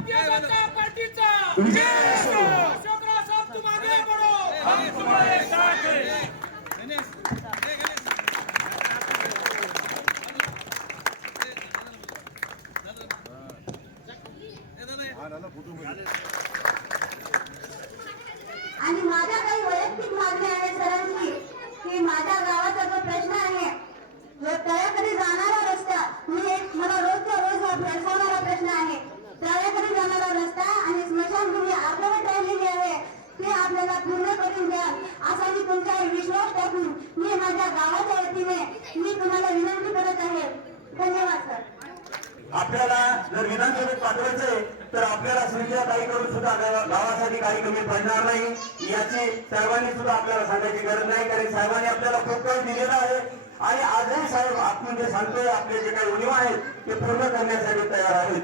भारतीय जनता पार्टीचा विजय असो. अशोकराव साहब तुम आगे बढ़ो हम तुम्हारे साथ हैं आणि माझ्या काही वैयक्तिक मागण्या आहे सरांची की माझ्या गावाचा जो प्रश्न आहे जो तळ्याकडे जाणारा रस्ता मी एक मला रोजच्या रोज हा भेडसावणारा प्रश्न आहे. राहिलेली आहे. ते आपल्याला पूर्ण करून द्या असा मी तुमच्यावर विश्वास टाकून मी माझ्या गावाच्या वतीने मी तुम्हाला विनंती करत आहे. धन्यवाद सर. आपल्याला जर विधानसभेत पाठवायचंय तर आपल्याला सुविधा काही करून सुद्धा गावासाठी काही कमी पडणार नाही. याची सर्वांनी सुद्धा आपल्याला सांगायची गरज नाही कारण साहेबांनी आपल्याला खूप काही दिलेलं आहे. आणि आजही साहेब आपण जे सांगतोय आपले जे काही उणीव आहेत ते पूर्ण करण्यासाठी तयार आहेत.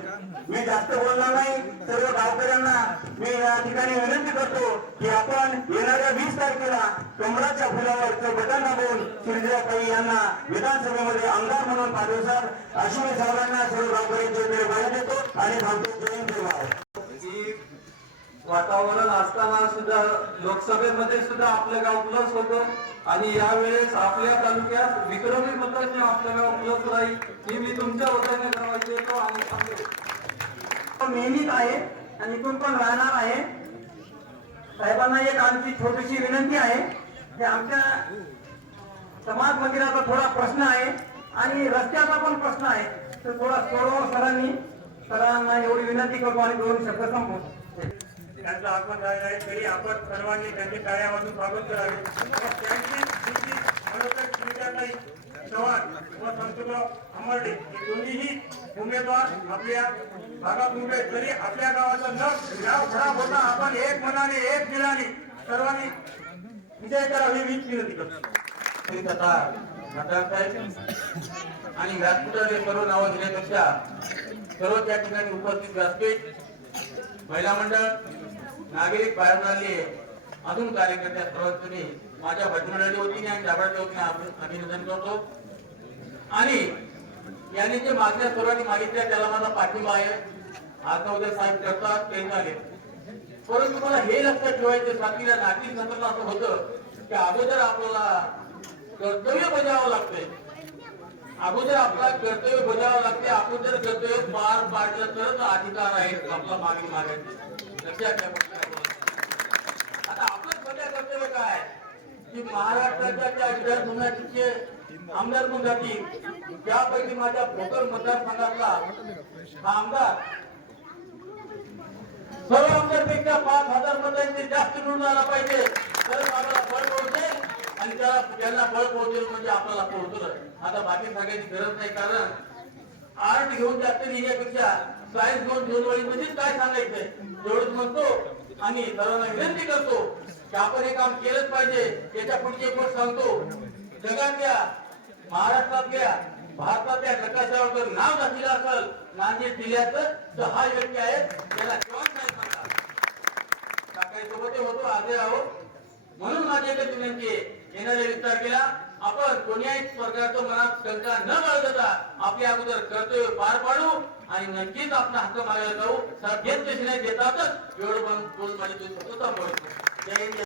मी जास्त बोलणार नाही सर्व गावकऱ्यांना मी या ठिकाणी विनंती करतो की आपण येणाऱ्या वीस तारखेला कमळाच्या फुलावर बटन दाबून शिरजयाताई यांना विधानसभेमध्ये आमदार म्हणून पाठवसाल. अशी मी सर्वांना सर्व गावकऱ्यांची बाहेर देतो आणि थांबतो जय हिंद, वातावरण असताना सुद्धा लोकसभेमध्ये सुद्धा आपलं गाव प्लस होतं. आणि यावेळेस आपल्या तालुक्यात विक्रमी मतांनी आपलं गाव प्लस राहील ही मी तुमच्या वतीने गावाची येतो आणि सांगतो नेहमीच आहे आणि इथून पण राहणार आहे. साहेबांना एक आमची छोटीशी विनंती आहे की आमच्या समाज मंदिराचा थोडा प्रश्न आहे आणि रस्त्याचा पण प्रश्न आहे. तर थोडा सोडव सरांनी. सरांना एवढी विनंती करतो आणि दोन शब्द संपवतो. त्यांचं आगमन झालेलं आहे. तरी आपण सर्वांनी त्यांचे कार्यामधून स्वागत करावे त्यांची स्थिती चव्हाण व संतोषराव आंबर्डे हे दोन्हीही उमेदवार आपल्या भागात उभे तरी आपल्या गावाचं न गाव खराब होता. आपण एक मनाने एक दिलाने सर्वांनी विजय करावी हीच विनंती करतो. तथा आणि व्यासपीठाने सर्व नावं दिल्यापेक्षा सर्व त्या ठिकाणी उपस्थित व्यासपीठ महिला मंडळ नागरिक बाहेर आले. अजून कार्यकर्त्या सर्वांनी माझ्या भजमंडळी होती आणि डाबळच्या होती. अभिनंदन करतो. आणि यांनी जे मागण्या सर्वांनी मागितल्या त्याला माझा पाठिंबा आहे. आज उद्या साहेब करतात ते झाले परंतु मला हे लक्षात ठेवायचं साथीला नागरिक संघटना असं होतं की अगोदर आपल्याला कर्तव्य बजावावं लागतंय. अगोदर आपला कर्तव्य बजावावं लागते आपण जर कर्तव्य पार पाडलं तरच अधिकार आहे आपला मागणी मागायचे लक्षात ठेवा आता आपलं सध्या कर्तव्य काय? की महाराष्ट्राच्या ज्या विधानसभाचे आमदार कोण जातील? त्यापैकी माझ्या भोकर मतदारसंघातला हा आमदार. सर्व आमदारपेक्षा पाच हजार मतांचे जास्त निवडून आला पाहिजे. तर आपल्याला फळ पोहोचेल आणि त्याला ज्यांना फळ पोहोचेल म्हणजे आपल्याला पोहोचलं. आता बाकी सांगायची गरज नाही कारण आर्ट घेऊन जास्त लिहिण्यापेक्षा सायन्स घेऊन जोडवाळी मध्येच काय सांगायचंय? एवढंच म्हणतो आणि सर्वांना विनंती करतो की आपण हे काम केलंच पाहिजे त्याच्या पुढची एक गोष्ट सांगतो. जगातल्या महाराष्ट्रातल्या भारतातल्या नकाशावर जर नाव दाखिलं असेल नांदेड जिल्ह्याचं दहा व्यक्ती आहेत त्याला चव्हाण साहेब म्हणतात काकाई सोबत होतो आजही आहोत. म्हणून माझी एक विनंती आहे येणाऱ्या विचार केला आपण कोणत्याही प्रकारचं मनात शंका न बाळगता आपल्या अगोदर कर्तव्य पार पाडू आणि नक्कीच आपला हक्क मागायला जाऊ. सभ्यत नाही देतातच एवढं पण बोल माझी दोन जय हिंद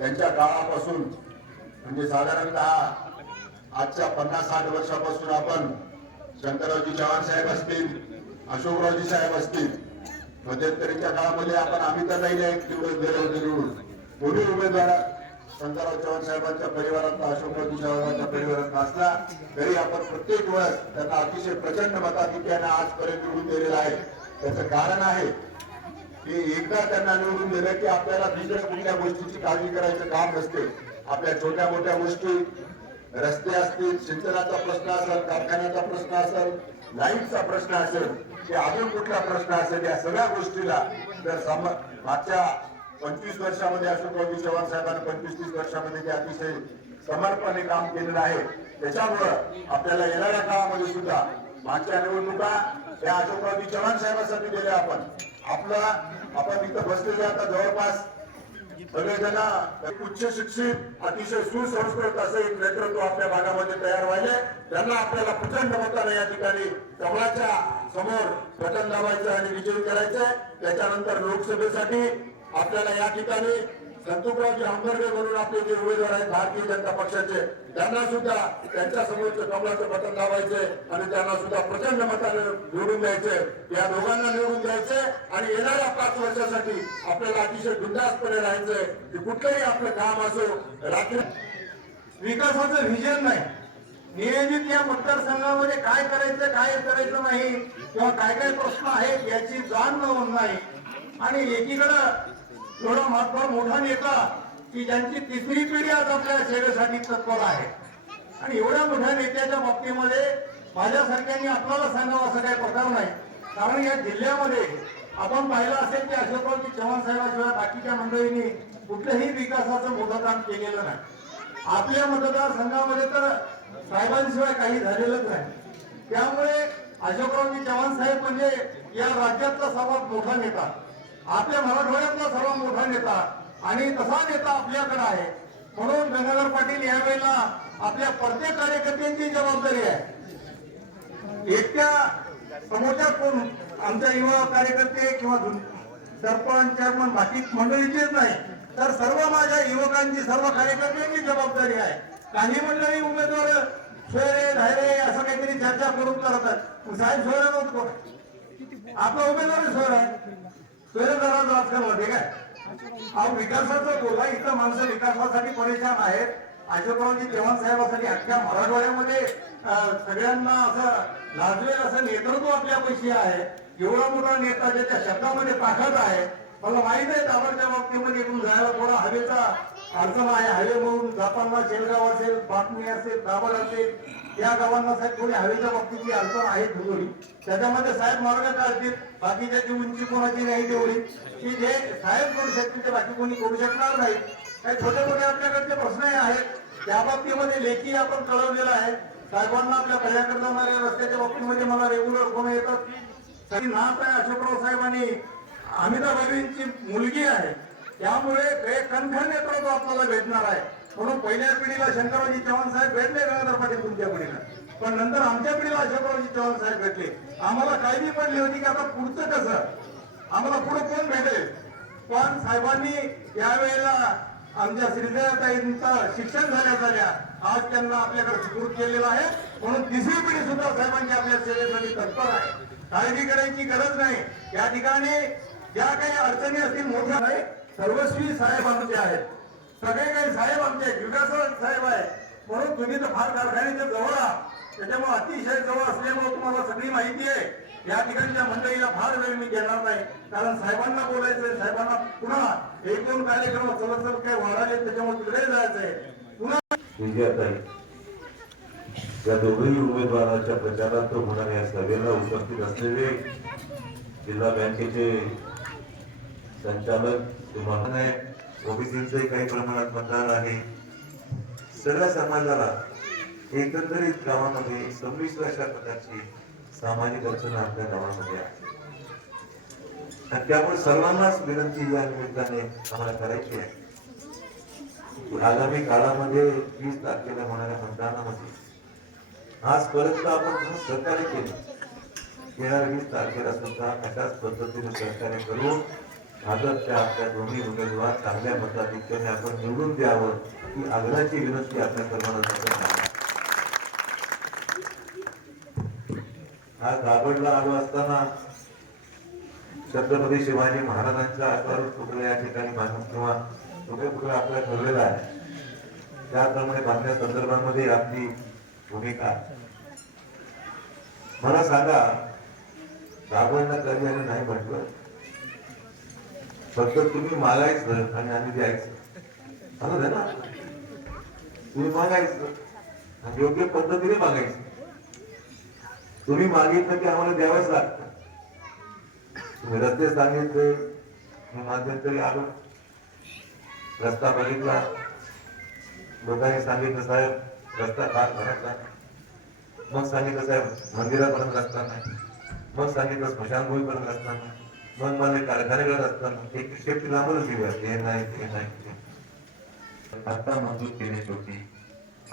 त्यांच्या काळापासून म्हणजे साधारणतः आजच्या पन्नास साठ वर्षापासून आपण शंकररावजी चव्हाण साहेब असतील अशोकरावजी साहेब असतील मध्यंतरीच्या काळामध्ये आपण आम्ही तर नाही एक निवडून गेलो होते निवडून कोणी उमेदवार शंकरराव चव्हाण साहेबांच्या परिवारातला अशोकरावजी चव्हाणांच्या परिवारात असला तरी आपण प्रत्येक वेळेस त्यांना अतिशय प्रचंड मताधिक्याने आजपर्यंत निवडून दिलेला आहे. त्याचं कारण आहे की एकदा त्यांना निवडून दिलं की आपल्याला दुसऱ्या कुठल्या गोष्टीची काळजी करायचं काम नसते. आपल्या छोट्या मोठ्या गोष्टी रस्ते असतील सिंचनाचा प्रश्न असेल कारखान्याचा प्रश्न असेल लाईटचा प्रश्न असेल की अजून कुठला प्रश्न असेल या सगळ्या गोष्टीला जर सम मागच्या पंचवीस वर्षामध्ये अशोकरावजी चव्हाण साहेबांना पंचवीस तीस वर्षामध्ये ते अतिशय समर्पणे काम केलेलं आहे त्याच्यामुळं आपल्याला येणाऱ्या काळामध्ये सुद्धा मागच्या निवडणुका या अशोकरावजी चव्हाण साहेबांसाठी दिले आपण. आपला आपण इथं बसलेले आता जवळपास सगळेजण उच्च शिक्षित अतिशय सुसंस्कृत असं एक नेतृत्व आपल्या भागामध्ये तयार व्हायले. त्यांना आपल्याला प्रचंड मताने या ठिकाणी कमळाच्या समोर बटन दाबायचं आणि विजयी करायचंय त्याच्यानंतर लोकसभेसाठी आपल्याला या ठिकाणी संतोषरावजी आंबर्गे म्हणून आपले जे उमेदवार आहेत भारतीय जनता पक्षाचे त्यांना सुद्धा त्यांच्या समोरचं कमलाचं बटन दाबायचंय आणि त्यांना सुद्धा प्रचंड मताने निवडून द्यायचे. या दोघांना निवडून द्यायचे आणि येणाऱ्या पाच वर्षासाठी आपल्याला अतिशय बिंदासपणे राहायचंय की कुठलंही आपलं काम असो रात्री विकासाचं व्हिजन नाही. नियोजित या मतदारसंघामध्ये काय करायचं काय करायचं नाही किंवा काय काय प्रश्न आहेत याची जाण लावून नाही. आणि एकीकडं एवढा महात्मा मोठा नेता की ज्यांची तिसरी पिढी आज आपल्या सेवेसाठी तत्पर आहे. आणि एवढ्या मोठ्या नेत्याच्या बाबतीमध्ये माझ्यासारख्यांनी आपल्याला सांगावं असं काही प्रकार नाही. कारण या जिल्ह्यामध्ये आपण पाहिलं असेल की अशोकरावजी चव्हाण साहेबाशिवाय बाकीच्या मंडळींनी कुठल्याही विकासाचं मोठं काम केलेलं नाही. आपल्या मतदारसंघामध्ये तर साहेबांशिवाय काही झालेलंच नाही. त्यामुळे अशोकरावजी चव्हाण साहेब म्हणजे या राज्यातला सर्वात मोठा नेता. आपल्या मराठवाड्यातला सर्वात मोठा नेता आणि तसा नेता आपल्याकडे आहे. म्हणून गंगाधर पाटील यावेळेला आपल्या प्रत्येक कार्यकर्त्यांची जबाबदारी आहे. एकट्या समोरच्या कोण? आमच्या युवा कार्यकर्ते किंवा सरपंच चेअरमन बाकी मंडळीचेच नाही. तर सर्व माझ्या युवकांची सर्व कार्यकर्त्यांची जबाबदारी आहे. काही मंडळी उमेदवार सोयरे धायरे असं काहीतरी चर्चा करून करतात. साहेब सोयरे नव्हतं आपला उमेदवार सोयर आहे. सोयरेदाराचं राजकारण होते काय? अहो विकासाचं बोला इथं माणसं विकासासाठी परेशान आहेत. अशोकरावजी चव्हाण साहेबांसाठी अख्ख्या मराठवाड्यामध्ये सगळ्यांना असं लाजवेल असं नेतृत्व आपल्यापाशी आहे. एवढा मोठा नेता ज्याच्या शब्दामध्ये ताकद आहे. मला माहीत आहे दादरच्या बाबतीमध्ये इथून जायला थोडा हवेचा अडचण आहे. हवे म्हणून जाताना शेलगाव असेल बातमी असेल दाबड असेल या गावांना साहेब थोडी हवेच्या बाबतीतली अडचण आहे थोडी त्याच्यामध्ये साहेब मार्ग काढतील बाकीच्याची उंची कोणाची नाही तेवढी. की जे साहेब करू शकतील ते बाकी कोणी करू शकणार नाही. काही छोटे मोठे आपल्याकडचे प्रश्नही आहेत. त्या बाबतीमध्ये लेखी आपण कळवलेला आहे. साहेबांना आपल्या पहिल्याकडे जाणाऱ्या रस्त्याच्या बाबतीमध्ये मला रेग्युलर फोन येतात. तरी नाथ आहे अशोकराव साहेबांनी अमिताभ मुलगी आहे. त्यामुळे ते कणखर नेतृत्व आपल्याला भेटणार आहे. म्हणून पहिल्या पिढीला शंकररावजी चव्हाण साहेब भेटले गंगाधर पाटील तुमच्या पिढीला. पण नंतर आमच्या पिढीला अशोकरावजी चव्हाण साहेब भेटले. आम्हाला काळजी पडली होती की आता पुढचं कसं? आम्हाला पुढे कोण भेटेल? पण साहेबांनी यावेळेला आमच्या श्रीदेवताईंचं शिक्षण झाल्या झाल्या आज त्यांना आपल्याकडे सुपूर्द केलेलं आहे. म्हणून तिसरी पिढी सुद्धा साहेबांची आपल्या सेवेसाठी तत्पर आहे. काळजी करायची गरज नाही. या ठिकाणी ज्या काही अडचणी असतील मोठ्या नाही सर्वस्वी साहेब आमचे आहेत. सगळे काही साहेब आमचे आहेत साहेब आहे. म्हणून तुम्ही तर फार कारखान्याच्या जवळ आहात. त्याच्यामुळे अतिशय जवळ असल्यामुळे तुम्हाला सगळी माहिती आहे. या ठिकाणच्या मंडळीला फार वेळ मी घेणार नाही. कारण साहेबांना बोलायचंय साहेबांना पुन्हा एक दोन कार्यक्रम चलत चलत काही वाढायचे त्याच्यामुळे तिकडे जायचंय पुन्हा विजयाताई या दोघही उमेदवाराच्या प्रचारार्थ होणाऱ्या या सभेला उपस्थित असलेले जिल्हा बँकेचे संचालक तुम्हाला ओबीसीचे काही प्रमाणात मतदान आहे. सगळ्या समाजाला एकंदरीत गावामध्ये संमिश्र अशा प्रकारची सामाजिक अडचण आपल्या गावामध्ये आहे. आणि त्यामुळे सर्वांनाच विनंती या निमित्ताने आम्हाला करायची आहे. आगामी काळामध्ये वीस तारखेला होणाऱ्या मतदानामध्ये आजपर्यंत आपण सहकार्य केलं. येणाऱ्या वीस तारखेला सुद्धा अशाच पद्धतीने सहकार्य करून भाजपच्या आपल्या दोन्ही उमेदवार चांगल्या मताधिक्याने आपण निवडून द्यावं ही आग्रहाची विनंती आपल्या सर्वांना हा आहे. राबडला आलो असताना छत्रपती शिवाजी महाराजांचा अश्वारूढ पुतळा या ठिकाणी बांधून किंवा तुकडे पुतळा आपला ठरलेला आहे. त्याप्रमाणे बांधण्या संदर्भामध्ये आपली भूमिका. मला सांगा राबवायला कधी आम्ही नाही म्हटलं? फक्त तुम्ही मागायचं आणि आम्ही द्यायचं. आहे ना? तुम्ही मागायचं आणि योग्य पद्धतीने मागायचं. तुम्ही मागितलं की आम्हाला द्यावंच लागतं. तुम्ही रस्ते सांगितले मी मध्यंतरी आलो. रस्ता बघितला. लोकांनी सांगितलं साहेब रस्ता फार भरत मग सांगितलं साहेब मंदिरापर्यंत रस्ता नाही. मग सांगितलं स्मशानभूमीपर्यंत रस्ता नाही. मग मला कारखाने करत असताना एक शेफ्टी लांबूनच दिली हे नाही ते नाही ते. आता मंजूर केली शेवटी.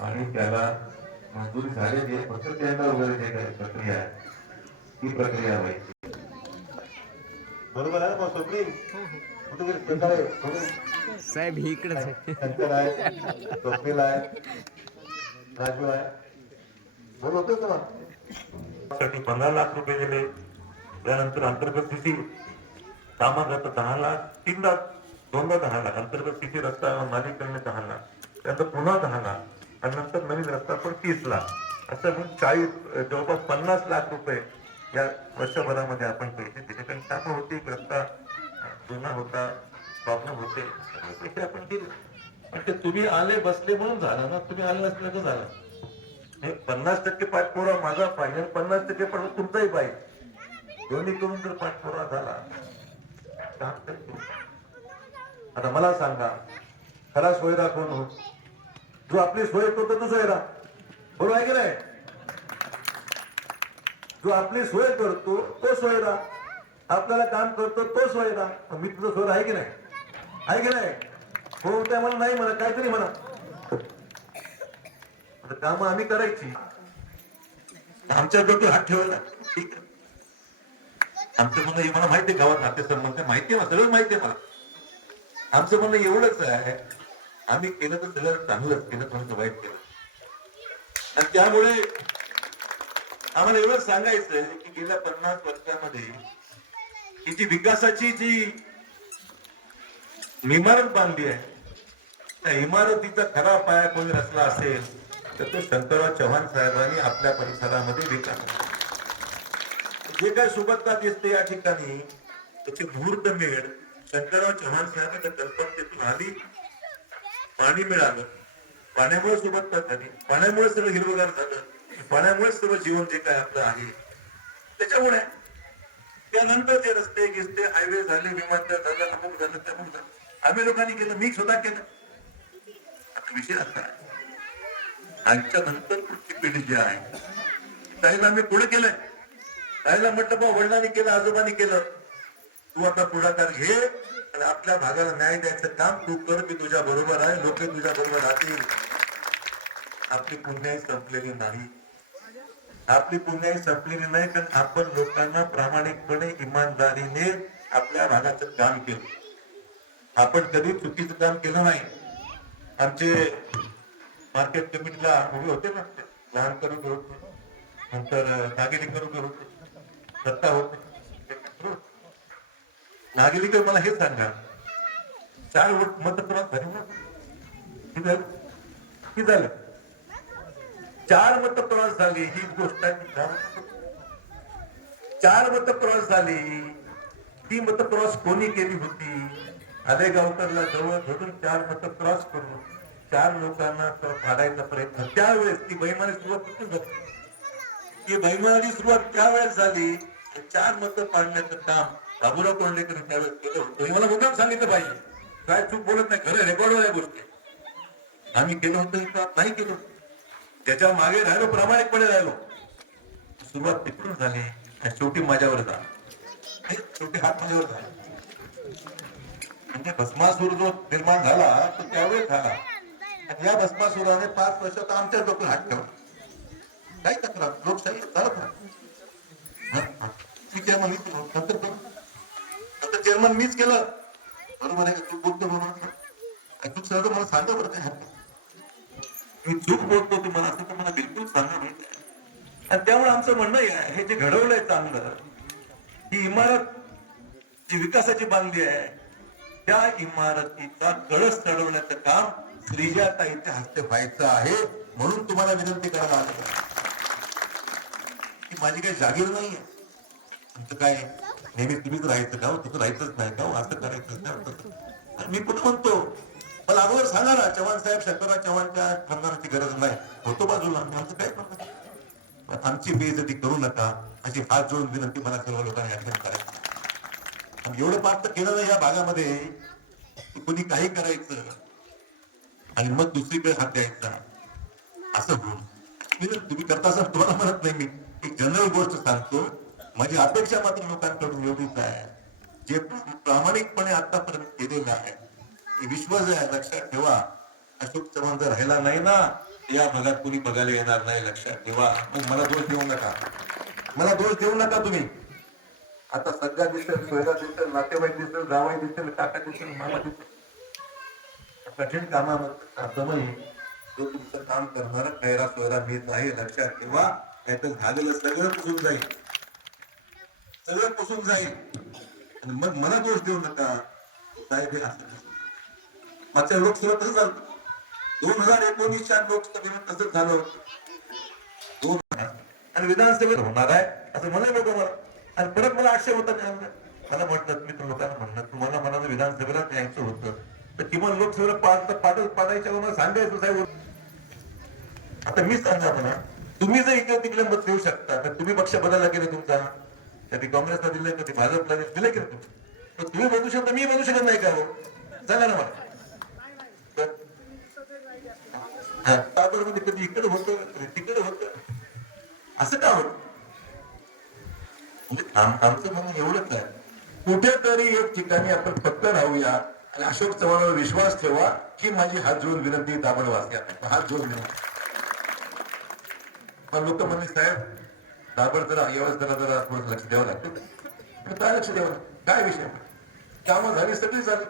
आणि त्याला मंजूर झालेली आहे फक्त त्यांना वगैरे जे काही प्रक्रिया आहे ती प्रक्रिया व्हायची. बरोबर आहे मग स्वप्नी कुठे गेले? शंकर आहे, कुठे? साहेब इकडेच आहे. स्वप्नील आहे राजू आहे. बोल होतो का साठी पंधरा लाख रुपये दिले. त्यानंतर अंतर्गत स्थिती कामाकरता दहा लाख तीन लाख दोनदा दहा लाख अंतर्गत स्थिती रस्ता नालीकरणे दहा लाख त्यानंतर पुन्हा दहा लाख आणि नंतर नवीन रस्ता पण तीस लाख. असं म्हणून चाळीस जवळपास पन्नास लाख रुपये या वर्षभरामध्ये आपण पैसे दिले कारण कामं होती रस्ता जुना होता प्रॉब्लेम होते. पैसे आपण दिले पण ते तुम्ही आले बसले म्हणून झालं ना. तुम्ही आले नसलं तर झालं. हे पन्नास टक्के पाठपुरावा माझा पाहिजे आणि पन्नास टक्के पाठपुरावा तुमचाही पाहिजे दोन्ही करून जर पाठपुरावा झाला तर आता मला सांगा खरा सोयरा कोण हो. जो आपली सोय करतो तो सोयरा बरोबर आहे की नाही? जो आपली सोय करतो तो सोयरा आपल्याला काम करतो तो सोयरा मी तुझा सोयरा आहे की नाही? आहे की नाही? हो त्या मला नाही म्हणा काहीतरी म्हणा आता काम आम्ही करायची. आमच्या डोक्यात हात ठेवायला. ठीक आहे. आमचं म्हणणं हे मला माहिती आहे गावात नातेसंबंध माहिती आहे मला सगळं माहिती आहे मला. आमचं म्हणणं एवढंच आहे आम्ही केलं तर सगळं चांगलंच केलं थोडंसं वाईट केलं. आणि त्यामुळे आम्हाला एवढं सांगायचं की गेल्या पन्नास वर्षामध्ये ही जी विकासाची जी इमारत बांधली आहे त्या इमारतीचा खरा पाया कोणी रचला असेल तर तो शंकरराव चव्हाण साहेबांनी आपल्या परिसरामध्ये विकास जे काय सुबत्ता दिसते या ठिकाणी त्याची मुहूर्त मेळ शंकरराव चव्हाण साहेबांच्या कल्पनेतून आली. पाणी मिळालं. पाण्यामुळे सुबत्ता झाली. पाण्यामुळे सगळं हिरवगार झालं. पाण्यामुळे सर्व जीवन जे काय आपलं आहे त्याच्यामुळे त्यानंतर ते रस्ते गिस्ते हायवे झाले विमानतळ झालं अमुक झालं तमुक झालं. आम्ही लोकांनी केलं मी स्वतः केलं. आता विषय असा आहे. आजच्या नंतर पुढची पिढी जी आहे त्याला आम्ही पुढे केलंय. आईला म्हटलं बा वडिलांनी केलं आजोबांनी केलं. तू आता पुढाकार घे आणि आपल्या भागाला न्याय द्यायचं काम तू कर. मी तुझ्या बरोबर आहे. लोक तुझ्या बरोबर राहतील. आपली पुण्याही संपलेली नाही. आपली पुण्याही संपलेली नाही कारण आपण लोकांना प्रामाणिकपणे इमानदारीने आपल्या भागाचं काम केलं. आपण कधी चुकीचं काम केलं नाही. आमचे मार्केट कमिटीला उभे होते ना ते. लहान करून करू नंतर नागेलीकर करू होते दत्ता होते. नागरिक मला हे सांगा. चार वोट मतप्रवास झाले किती झालं? चार मत प्रवास झाले ही गोष्ट चार मत प्रवास झाले. ती मत प्रवास कोणी केली होती? आलेगावकरला जवळ धरून चार मत प्रवास करून चार लोकांना काढायचा प्रयत्न. त्यावेळेस ती बहिमानी सुरुवात कुठून झाली? ती बहिमानाची सुरुवात त्यावेळेस झाली. की चार मत पाडण्याचं काम बाबुराव कोंडेकर त्यावेळेस केलं होतं. हे मला मुद्दाम सांगितलं पाहिजे. काय चूक बोलत नाही खरं रेकॉर्डवर या गोष्टी. आम्ही केलं होतं का नाही केलं त्याच्यामागे राहिलो प्रामाणिकपणे राहिलो. सुरुवात तिकडून झाली आणि शेवटी माझ्यावर झाला. शेवटी हात माझ्यावर झाला. म्हणजे भस्मासूर जो निर्माण झाला तो त्यावेळेस झाला. आणि या भस्मासुराने पाच वर्षात आमच्या डोक्यात हात ठेवला. काही तक्रार लोकशाही चालत नाही. ठीक आहे मी मीच नंतर बघ. नंतर चेअरमन मीच केलं. बरोबर आहे का? तू बोलतो बरोबर तू मला सांगा बरं काय मी चूक बोलतो तुम्हाला असं तर मला बिलकुल सांगा माहिती आहे. आणि त्यामुळे आमचं म्हणणं हे आहे, हे जे घडवलंय चांगलं ही इमारत जी विकासाची बांधली आहे त्या इमारतीचा कळस चढवण्याचं काम श्रीजाताईच्या हस्ते व्हायचं आहे म्हणून तुम्हाला विनंती करायला आलं. की माझी काही जागीर नाहीये. तुमचं काय नेहमी तुम्हीच राहायचं का हो? तुझं राहायचंच नाही का हो? असं करायचं नाही मी पुन्हा म्हणतो? मला अगोदर सांगा ना चव्हाण साहेब शंकरराव चव्हाणच्या खानदानाची गरज नाही. होतो बाजूला. मी आमचं काय करणार? पण आमची बेइज्जती करू नका. अशी हात जोडून विनंती मला सर्व लोकांनी या करायची. आणि एवढं पाठ तर केलं नाही या भागामध्ये की कोणी काही करायचं आणि मग दुसरीकडे हात द्यायचा. असं होऊन. तुम्ही करता असं तुम्हाला म्हणत नाही मी. एक जनरल गोष्ट सांगतो. माझी अपेक्षा मात्र लोकांकडून एवढीच आहे. जे प्रामाणिकपणे आतापर्यंत केलेलं आहे विश्वास आहे लक्षात ठेवा. अशोक चव्हाण जर राहिला नाही ना या भागात कुणी बघायला येणार नाही लक्षात ठेवा. मग मला दोष देऊ नका. मला दोष देऊ नका तुम्ही. आता सगळ्या दिसेल सोयरा दिसेल नातेवाईक दिसेल जावाई दिसेल काका दिसेल मामा दिसेल. कठीण कामामध्ये जो तुमचं काम करणारा खैरा सोयरा मीच आहे लक्षात ठेवा. नाहीतर झालेलं सगळं पुसून जाईल. सगळं पुसून जाईल. आणि मग मला दोष देऊ नका. साहेब हे असं मागच्या लोकसभा तसं झालं. दोन हजार एकोणीसच्या लोकसभेला तसंच झालं. दोन आणि विधानसभेत होणार आहे असं मला लोक मला. आणि परत मला आक्षेप होता मला म्हटलं मी लोकांना म्हणलं तुम्हाला मला विधानसभेला न्यायचं होतं. तर किमान लोकसभेला पाच पाठ पाडायच्या मला सांगायचं साहेब. आता मी सांगा म्हणा. तुम्ही जर इकडे तिकडे मत देऊ शकता तर तुम्ही पक्ष बदलला गेले तुमचा? कधी काँग्रेसला दिले कधी भाजपला दिले की तुम्ही? बनू शकता मी बनू शकत नाही का हो? चला ना मला कधी इकडे होत तिकडे होत? असं का होत? म्हणजे आमचं म्हणणं एवढंच आहे. कुठेतरी एक ठिकाणी आपण पक्क राहूया आणि अशोक चव्हाणावर विश्वास ठेवा की माझी हात जोडून विनंती दाबड वाचल्या हात जोडून विनंती. पण लोक म्हणले साहेब दाबड जरा यावेळेस जरा जरा थोडं लक्ष द्यावं लागतं. काय लक्ष द्यावं काय विषय? कामं झाली सगळी झाली.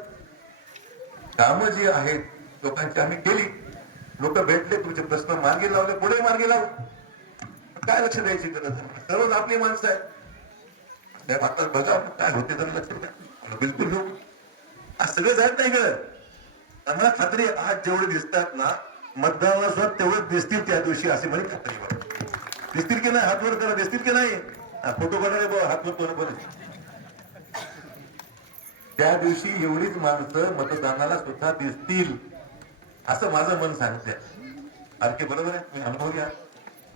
कामं जी आहेत लोकांची आम्ही केली. लोक भेटले तुमचे प्रश्न मार्गी लावले पुढे मार्गी लावले काय लक्ष द्यायची गरज सर्वच आपली माणसं आहेत. साहेब आता बघा काय होते तर लक्ष द्या. बिलकुल नको. आज सगळं जात नाही गं. मला खात्री आज जेवढे दिसतात ना मतदानाला सुद्धा तेवढं दिसतील त्या दिवशी असे मला खात्री वाटते. दिसतील की नाही? हात वर करा. दिसतील की नाही? फोटो काढा रे बाबा हात वर कोण कोण त्या दिवशी एवढीच माणसं मतदानाला सुद्धा दिसतील असं माझं मन सांगते अरे बरोबर आहे. तुम्ही अनुभव घ्या.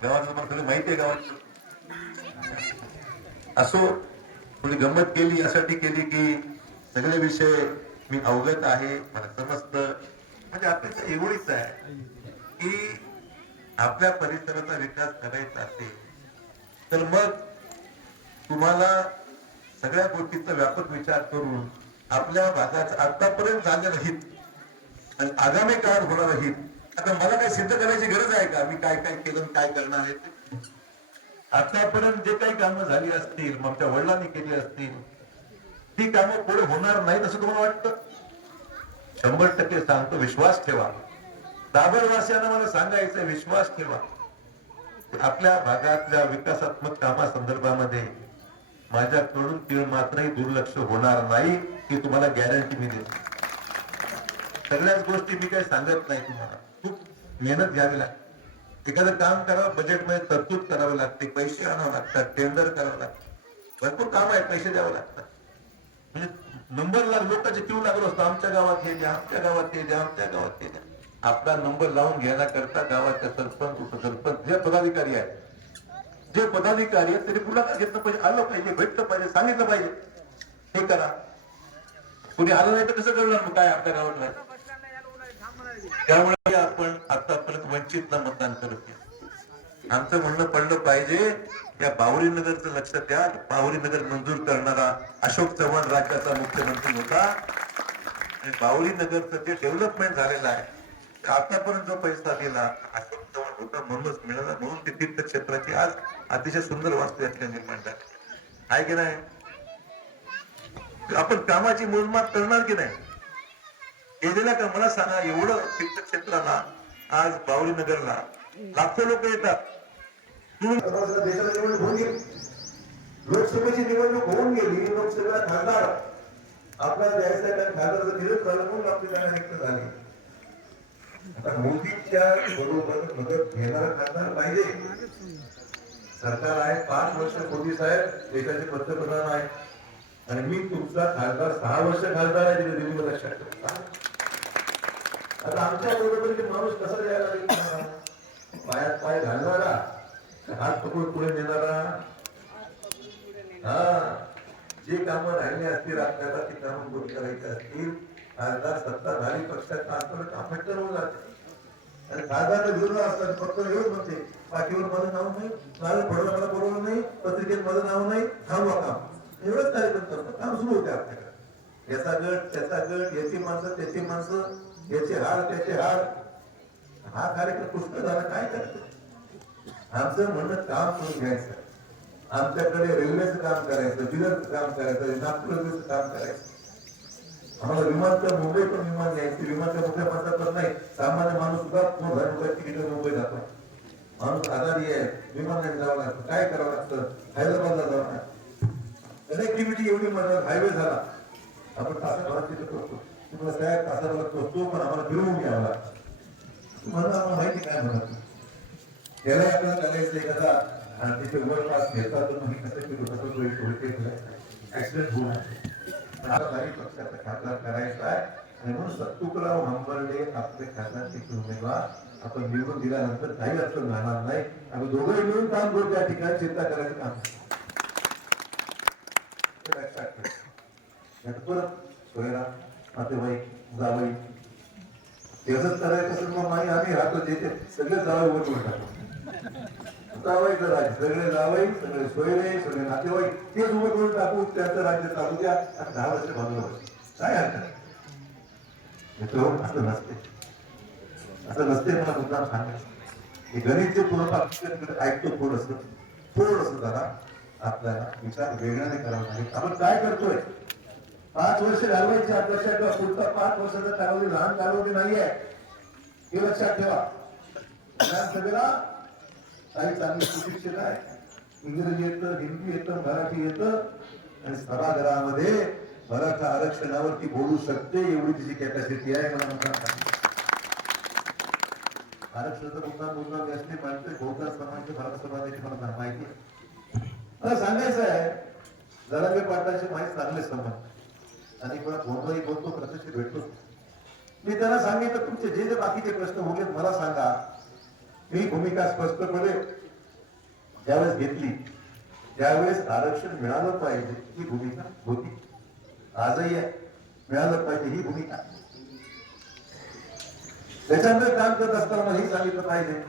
गावाचं मला सगळं माहिती आहे गावात असो थोडी गंमत केली यासाठी केली की सगळे विषय मी अवगत आहे. मला समजतं. म्हणजे अपेक्षा एवढीच आहे की आपल्या परिसराचा विकास करायचा असेल तर मग तुम्हाला सगळ्या गोष्टीचा व्यापक विचार करून आपल्या भागात आतापर्यंत झाले नाहीत आणि आगामी काळात होणार नाहीत. आता मला काय सिद्ध करायची गरज आहे का? मी काय काय केलं काय करणार आहे आतापर्यंत जे काही कामं झाली असतील मग त्या वडिलांनी केली असतील ती कामं पुढे होणार नाहीत असं तुम्हाला वाटतं? शंभर टक्के सांगतो विश्वास ठेवा. दाबरवासियांना मला सांगायचं विश्वास ठेवा. आपल्या भागातल्या विकासात्मक कामासंदर्भामध्ये माझ्याकडून तीळ मात्रही दुर्लक्ष होणार नाही ही तुम्हाला गॅरंटी मी देतो. सगळ्याच गोष्टी मी काही सांगत नाही तुम्हाला. खूप मेहनत घ्यावी लागते. एखादं काम करावं बजेटमध्ये तरतूद करावं लागते पैसे आणावं लागतात टेंडर करावं लागतं. भरपूर काम आहे पैसे द्यावं लागतात. म्हणजे नंबर लाग लोकांचे क्यू लागलो असतो आमच्या गावात हे द्या आमच्या गावात हे द्या आमच्या गावात हे द्या. आपला नंबर लावून घेण्याकरता गावाच्या सरपंच उपसरपंच जे पदाधिकारी आहेत. जे पदाधिकारी आहेत त्यांनी मुलाखत घेतलं पाहिजे आलं पाहिजे भेटलं पाहिजे सांगितलं पाहिजे. हे करा. कुणी आलं नाही तर कसं करणार मग? काय आपल्या गावात नाही. त्यामुळे आपण आतापर्यंत वंचितला मतदान करत आमचं म्हणणं पडलं पाहिजे या बावरी नगरचं लक्ष द्या. बावरी नगर मंजूर करणारा अशोक चव्हाण राज्याचा मुख्यमंत्री होता. आणि बावरी नगरचं जे डेव्हलपमेंट झालेलं आहे आतापर्यंत जो पैसा दिला होता म्हणूनच मिळाला. म्हणून ते तीर्थक्षेत्राची आज अतिशय सुंदर वास्तू यातल्या निर्माण झाली आहे की नाही? आपण कामाची मोजमाप करणार की नाही? केलेल्या का? मला सांगा एवढं तीर्थक्षेत्राला आज बावली नगरला लाखो लोक येतात. देशाला निवडणूक होऊन गेली. लोकसभेची निवडणूक होऊन गेली लोकसभेला खासदार आपला द्यायचा कारण खासदारचा निरोप म्हणून आपली जागा रिक्त झाली. मोदीच्या बरोबर मदत घेणार खासदार पाहिजे. सरकार आहे पाच वर्ष मोदी साहेब देशाचे पंतप्रधान आहे. आणि मी तुमचा खासदार सहा वर्ष खासदार आहे तिथे दिल्लीमध्ये लक्षात ठेवा. आता आमच्या बरोबर माणूस कसा द्यायला पायात पाय घालणारा हात पकडून पुढे नेणारा. हा जे कामं राहिले असतील आपल्याला ती कामं पूर्ण करायची असतील. खासदार सत्ताधारी पक्षात असताना काम फट्टर होऊन जाते. आणि खासदार विरोध असतात फक्त एवढंच म्हणते पाठीवर माझं नाव नाही माझं फळलं मला बरोबर नाही पत्रिकेत माझं नाव नाही थांबवा काम. एवढंच कार्यक्रम करतो. काम सुरू होते आपल्याकडे. याचा गट त्याचा गट याची माणसं त्याची माणसं याचे हार त्याचे हार. हा कार्यक्रम पुष्कळ झाला. काय करतो आमचं म्हणणं काम करून घ्यायचं. आमच्याकडे रेल्वेचं काम करायचं बिलरचं काम करायचं नागपूर काम करायचं. आम्हाला विमानतळ मुंबई पण विमान घ्यायचे विमानतळ मोठ्या माणसात पण नाही. सामान्य माणूस सुद्धा दोन हजार रुपये तिकीट मुंबई जातो माणूस आजारी आहे विमानाने जावं लागतं. काय करावं लागतं? हैदराबादला जावं लागतं. कनेक्टिव्हिटी एवढी म्हणतात हायवे झाला. आपण तासाभरात तिथे पोहोचतो. तुम्हाला साहेब तासाभरात पोहोचतो पण आम्हाला फिरवून घ्यावं लागतं. तुम्हाला आम्हाला माहिती काय म्हणत त्याला आपल्याला चालायचं एखादा आणि तिथे ओव्हरपास घेतात तर मग कसं फिरू कसं फिरू ऍक्सिडेंट होऊ नये पक्षाचा खासदार करायचा आहे. आणि म्हणून सत्तुकराव हंबर्डे आपले खासदारचे उमेदवार आपण निवडून दिल्यानंतर काही अडचण राहणार नाही. आम्ही दोघंही मिळून काम करू त्या ठिकाणी चिंता करायचं काम लक्षात ठेवा. परत सोयरा नातेवाईक जावई. तेच करायचं असेल मग नाही आम्ही राहतो जे ते सगळे जावई वर करून टाकू जावईचं राज्य सगळे जावई सगळे सोयरे सगळे नातेवाईक तेच उभे करून टाकू त्याचं राज्य चालू द्या दहा वर्ष बाजूला काय हरकत असं नसते. असं नसते मला मुद्दाम सांगायचं गणित जे पूर्ण ऐकतो थोडस थोडस जरा आपल्याला विचार वेगळ्याने करावा लागेल. आपण काय करतोय? पाच वर्ष घालवायचे आपल्या लक्षात पुढचा पाच वर्षाचा कालावधी लहान कालावधी नाहीये. हे लक्षात ठेवा. सगळ्या काही चांगली सुशिक्षित आहे इंग्रजी येतं हिंदी येतं मराठी येतं. आणि सभागृहामध्ये मराठा आरक्षणावरती बोलू शकते एवढी तिची कॅपॅसिटी आहे मला म्हणतात आरक्षणाचं मुद्दा मुद्दा व्यसने मांडते बहुतांश समाजाचे भारत समाजाची मला माहिती. मला सांगायचं आहे जरांगे पाटलाचे माहीत चांगले संबंध. आणि मला फोनवरही बोलतो प्रत्यक्ष भेटतो मी त्यांना सांगितलं तुमचे जे जे बाकीचे प्रश्न होते मला सांगा. ही भूमिका स्पष्टपणे ज्यावेळेस घेतली त्यावेळेस आरक्षण मिळालं पाहिजे ही भूमिका होती. आजही मिळालं पाहिजे ही भूमिका. त्याच्यामध्ये काम करत असताना हे सांगितलं पाहिजे.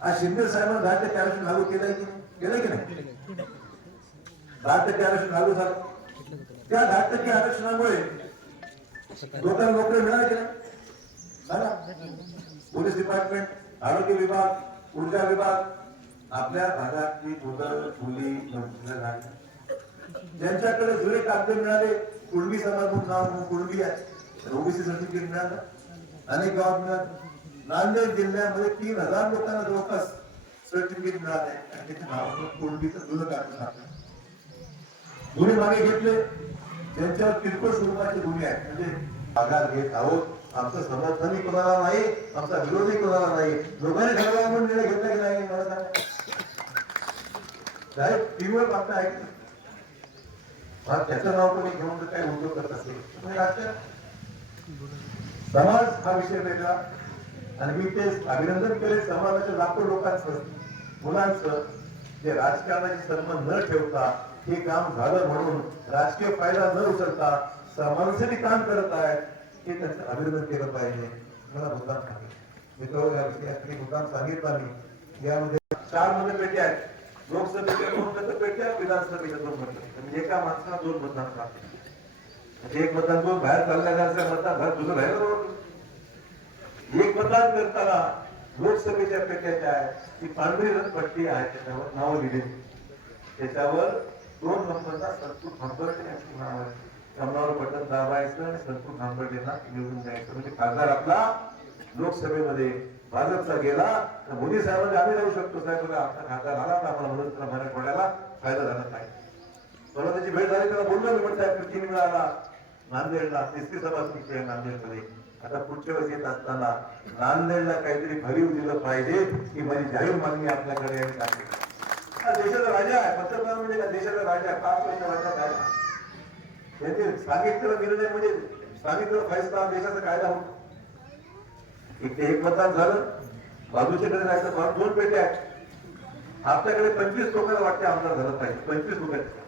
आज शिंदे साहेबांना दहा टक्के आरक्षण लागू केलंय की केलंय की नाही? दहा टक्के आरक्षण लागू झालं. त्या दहा टक्के आरक्षणामुळे लोकांना नोकरी मिळाली की नाही? पोलीस डिपार्टमेंट आरोग्य विभाग ऊर्जा विभाग आपल्या भागातली मुलं मुली ज्यांच्याकडे जुने कागद मिळाले कुणबी समाज नाव कुणबी आहे ओबीसी सर्टिफिकेट मिळालं अनेक गावात मिळालं. नांदेड जिल्ह्यामध्ये तीन हजार लोकांना जवळपास सर्टिफिकेट मिळाले. आणि त्याच्या नाव कुणबीचं जुनं कागद टाकलं. गुन्हे मागे घेतले. त्यांच्यावर किरकोळ स्वरूपाचे गुन्हे आहेत म्हणजे पगार घेत आहोत आमचं समर्थनही कोणाला नाही आमचा विरोधही कोणाला नाही. दोघांनी ठरवला म्हणून निर्णय घेतला की नाही मला सांगा. साहेब टीव्हीवर बातम्या ऐकतो मग त्याचं नाव कोणी घेऊन काय उद्योग करत असेल? समाज हा विषय वेगळा. आणि मी ते अभिनंदन केले समाजाच्या लाखो लोकांचं मुलांचं जे राजकारणाचे संबंध न ठेवता हे काम झालं म्हणून राजकीय फायदा न उचलता समाजासाठी काम करत आहेत. हे त्याचं अभिनंदन केलं पाहिजे. मला मुद्दाम सांगितलं तो या विषयात मुद्दाम सांगितला मी यामध्ये चारमध्ये पेट्या आहेत. लोकसभेच्या दोन मतपेट्या विधानसभेच्या दोन मतपेट्या म्हणजे एका माणसाला दोन मतदान प्राप्त म्हणजे एक मतदान दोन बाहेर चालल्या जायचं मतदान घर दुसरं राहिलं एक मतदान करताना लोकसभेच्या पेट्याच्या आहे ती पांढरी रथपट्टी आहे त्याच्यावर नाव लिहिले त्याच्यावर दोन नंबरचा संतूर खांबर्डे यांचं बटन दाबायचं संतू संतूर खांबर्डेंना निवडून द्यायचं. म्हणजे खासदार आपला लोकसभेमध्ये भाजपचा गेला तर मोदी साहेबांनी आम्ही जाऊ शकतो साहेब. बघा आपला खासदार आला तर आम्हाला म्हणून त्याला मराठवाड्याला फायदा झाला नाही. परवा त्याची भेट झाली त्याला बोललो मी म्हणताय तीन वेळा आला. नांदेडला तिसरी सभा तुमची आहे नांदेडमध्ये. आता पुढच्या वेळेस येत असताना नांदेडला काहीतरी भरीव दिलं पाहिजे ही माझी जाहीर मागणी आपल्याकडे देशाचा राजा आहे. पंतप्रधान म्हणजे देशाचा राजा पाच वर्ष राजा काय त्यांनी सांगितलेला निर्णय म्हणजे सांगितलेला फैसला देशाचा कायदा होतो. इथे एक मतदान झालं. बाजूच्याकडे जायचं दोन पेट्या आहेत. आपल्याकडे पंचवीस लोकांना वाटते आमदार झालं पाहिजे. पंचवीस लोकांचं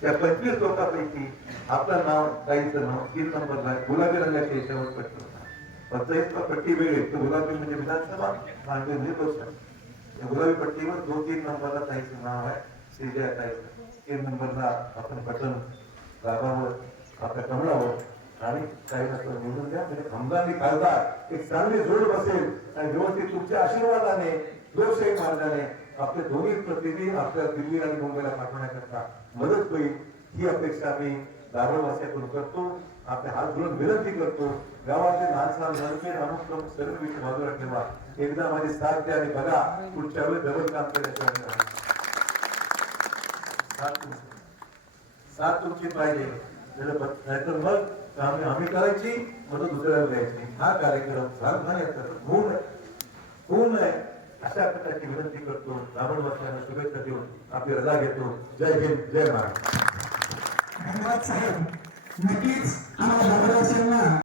त्या पंचवीस लोकांपैकी आपलं नाव काहीचं नाव तीन नंबरला आहे गुलाबी रंगाच्या याच्यावर पट्टी फक्त एक पट्टी वेगळी तर गुलाबी म्हणजे विधानसभा पांढरी म्हणजे लोकसभा या गुलाबी पट्टीवर दोन तीन नंबरला ताईचं नाव आहे. श्रीजया ताईचं. तीन नंबरला आपण बटन दाबावं आपल्या कमळावर आणि काही नसतं निवडून द्या. म्हणजे हंगामी खासदार एक चांगली जोड बसेल आणि व्यवस्थित तुमच्या आशीर्वादाने लोकशाही मार्गाने आपले दोन्ही प्रतिनिधी आपल्या दिल्ली आणि मुंबईला पाठवण्याकरता मदत होईल. ही अपेक्षा मी दारोवासियाकडून करतो. आपले हात जोडून विनंती करतो. गावातले लहान सहान लहानपणी अनुक्रम सर्व विषय बाजूला ठेवा. एकदा माझी साथ द्या आणि बघा पुढच्या वेळी डबल काम करायचं साथ तुमची. पाहिजे नाहीतर मग कामे आम्ही करायची म्हणून दुसऱ्याला द्यायची हा कार्यक्रम फार भारी आहे. आहे. अशा प्रकारची विनंती करतो ब्राह्मण वर्षांना शुभेच्छा देऊन आपली रजा घेतो जय हिंद जय महाराज धन्यवाद साहेब नक्कीच आम्हाला